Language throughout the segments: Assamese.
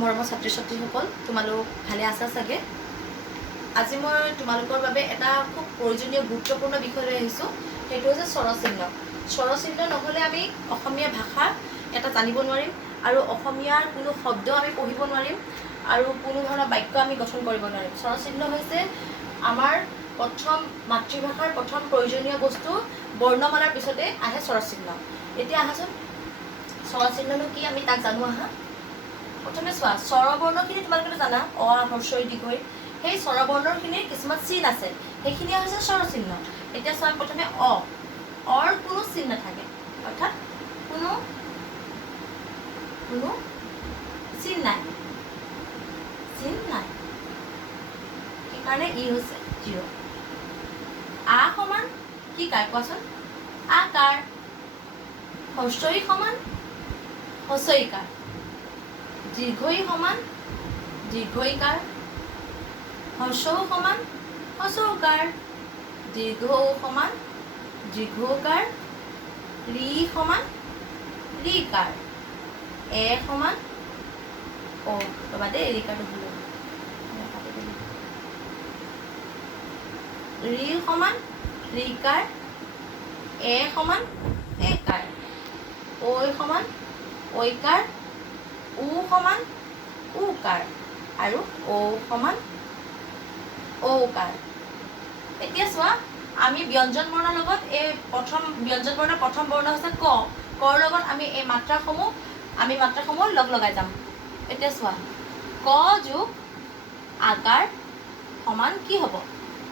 মৰমৰ ছাত্ৰ ছাত্ৰীসকল, তোমালোক ভালে আছা চাগে। আজি মই তোমালোকৰ বাবে এটা খুব প্ৰয়োজনীয় গুৰুত্বপূৰ্ণ বিষয় লৈ আহিছোঁ। সেইটো হৈছে স্বৰচিহ্ন। স্বৰচিহ্ন নহ'লে আমি অসমীয়া ভাষা এটা জানিব নোৱাৰিম, আৰু অসমীয়াৰ কোনো শব্দ আমি পঢ়িব নোৱাৰিম, আৰু কোনো ধৰণৰ বাক্য আমি গঠন কৰিব নোৱাৰিম। স্বৰচিহ্ন হৈছে আমাৰ মাতৃভাষাৰ প্ৰথম প্ৰয়োজনীয় বস্তু। বৰ্ণমালাৰ পিছতে আহে স্বৰচিহ্ন। এতিয়া আহাচোন, স্বৰচিহ্ননো কি আমি তাক জানো আহা। প্ৰথমে চোৱা, স্বৰবৰ্ণখিনি তোমালোকে জানা, অ, আ, হ্ৰস্ব ই, দীৰ্ঘ ই। সেই স্বৰবৰ্ণখিনিৰ কিছুমান চিন আছে, সেইখিনি হৈছে স্বৰচিহ্ন। এতিয়া চোৱা, প্ৰথমে অ, অৰ কোনো চিন নাথাকে, অৰ্থাৎ কোনো চিন নাই, সেইকাৰণে ই হৈছে 0। আ সমান কি কাৰ কোৱাচোন? আকাৰ। হ্ৰস্ব ই সমান হ্ৰস্ব ইকাৰ। দীৰ্ঘ ই সমান দীৰ্ঘ ইকাৰ। হ্ৰস্ব উ সমান হ্ৰস্ব উকাৰ। দীৰ্ঘ উ সমান দীৰ্ঘ উকাৰ। ঋ সমান ঋকাৰ। এ সমান অ, ৰবা দেই, ঋকাৰটো ভুল হ'ল। ঋ সমান ঋকাৰ। এ সমান একাৰ। ঐ সমান ঐকাৰ। উ সমান উকাৰ। আৰু ঔ সমান ঔকাৰ। এতিয়া চোৱা, আমি ব্যঞ্জন বৰ্ণৰ লগত ব্যঞ্জন বৰ্ণৰ প্ৰথম বৰ্ণ হৈছে ক। কৰ লগত আমি এই মাত্ৰাসমূহ লগ লগাই যাম। এতিয়া চোৱা, ক যোগ আকাৰ সমান কি হ'ব?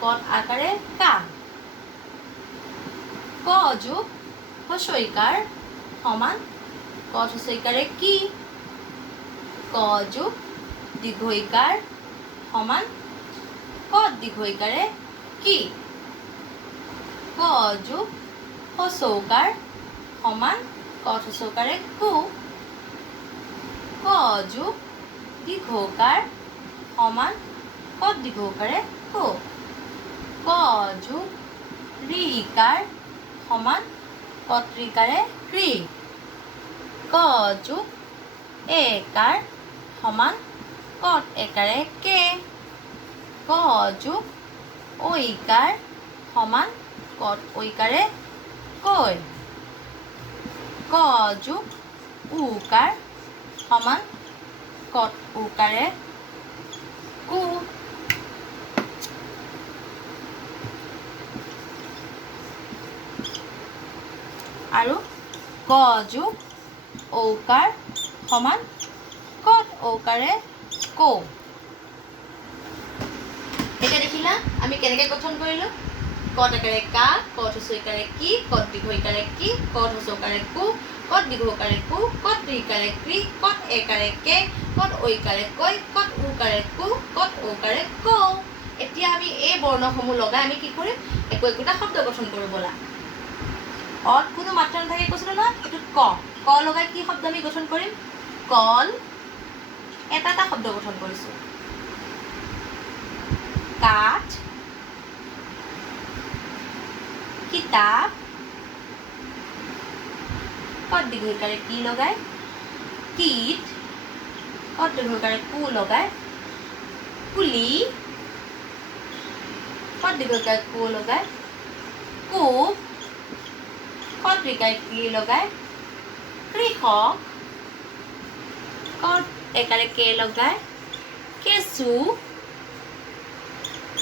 কত আকাৰে কা। ক যোগ হ্ৰস্ব ইকাৰ সমান কত হ্ৰস্ব ইকাৰে কি। ক যোগ দীৰ্ঘ ইকাৰ সমান কত দীৰ্ঘ ইকাৰে কি। ক যোগ হ্ৰস্ব উকাৰ সমান কত হ্ৰস্ব উকাৰে কু। ক যোগ দীৰ্ঘ উকাৰ সমান কত দীৰ্ঘ উকাৰে কু। ক যোগ ঋ ইকাৰ সমান কত ঋকাৰে কৃ। ক যোগ এ কাৰ সমান কত একাৰে কে। ক যোগ ঐ ইকাৰ সমান কত ঐকাৰে কৈ। ক যোগ উকাৰ সমান কত উকাৰে কু। আৰু ক যোগ ঔকাৰ সমান কত ঔকাৰে কৌ। এতিয়া দেখিলা আমি কেনেকে গঠন কৰিলো। কত একাৰে কা, কত হ্ৰস্ব ইকাৰে কি, কত দীৰ্ঘ ইকাৰে কি, কত হ্ৰস্ব উকাৰে কু, কত দীৰ্ঘ উকাৰে কু, কত ঋকাৰে কৃ, কত একাৰে কে, কত ঐকাৰে কৈ, কত উকাৰে কু, কত ঔকাৰে কৌ। এতিয়া আমি এই বৰ্ণসমূহ লগাই আমি কি কৰিম? একোটা শব্দ গঠন কৰো বলা। অত কোনো মাত্ৰা নাথাকে কৈছিলো নহয়, এইটোত ক। ক লগাই কি শব্দ আমি গঠন কৰিম? কল। এটা শব্দ গঠন কৰিছো। কাঠ। কিতাপ। কত দীৰ্ঘ ইকাৰে কি লগাই কীট। কত দীৰ্ঘ ইকাৰে কু লগাই কুলি। কত দীৰ্ঘ ইকাৰে কু লগাই কূপ। কত ঋকাৰে কি লগাই কৃষক। কত একাৰে কে লগাই কেঁচু।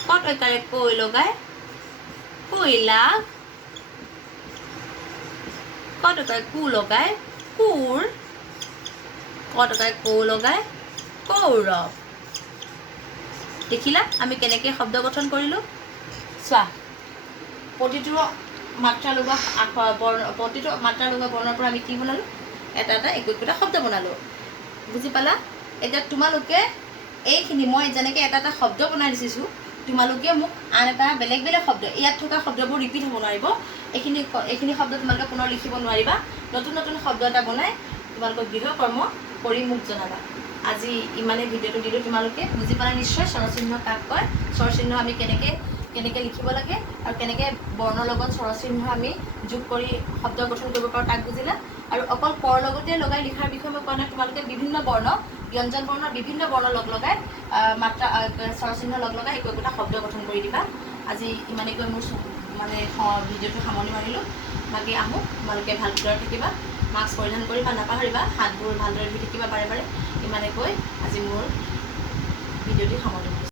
কত একাৰে কৈ লগাই কৈলা। কত একাৰে কু লগাই কোৰ। কত একাৰে কৌ লগাই কৌৰৱ। দেখিলা আমি কেনেকে শব্দ গঠন কৰিলো। চোৱা, প্ৰতিটো মাত্ৰা লগোৱা বৰ্ণৰ পৰা আমি কি বনালো? এটা একোটা শব্দ বনালো। বুজি পালা? এতিয়া তোমালোকে এইখিনি মই যেনেকে এটা শব্দ বনাই দিছো, তোমালোকে মোক আন এটা বেলেগ শব্দ, ইয়াত থকা শব্দবোৰ ৰিপিট হ'ব নোৱাৰিব। এইখিনি শব্দ তোমালোকে পুনৰ লিখিব নোৱাৰিবা। নতুন শব্দ এটা বনাই তোমালোকৰ গৃহ কৰ্ম কৰি মোক জনাবা। আজি ইমানে ভিডিঅ'টো দিলোঁ। তোমালোকে বুজি পালা নিশ্চয় স্বৰচিহ্ন কাক কয়, স্বৰচিহ্ন আমি কেনেকে লিখিব লাগে, আৰু কেনেকে বৰ্ণৰ লগত স্বৰচিহ্ন আমি যোগ কৰি শব্দ গঠন কৰিব পাৰোঁ তাক বুজিলা। আৰু অকল কৰ লগতে লগাই লিখাৰ বিষয়ে মই কোৱা নাই, তোমালোকে বিভিন্ন বৰ্ণ ব্যঞ্জন বৰ্ণৰ বিভিন্ন বৰ্ণ লগ লগাই মাত্ৰা স্বৰচিহ্ন লগ লগাই একো একোটা শব্দ গঠন কৰি দিবা। আজি ইমানেকৈ মোৰ মানে ভিডিঅ'টো সামৰণি মাৰিলোঁ। বাকী আহোঁ, তোমালোকে ভালদৰে থাকিবা, মাস্ক পৰিধান কৰিবা, নাপাহৰিবা, হাতবোৰ ভালদৰে ধুই থাকিবা বাৰে বাৰে। ইমানে কৈ আজি মোৰ ভিডিঅ'টি সামৰণি মাৰিছোঁ।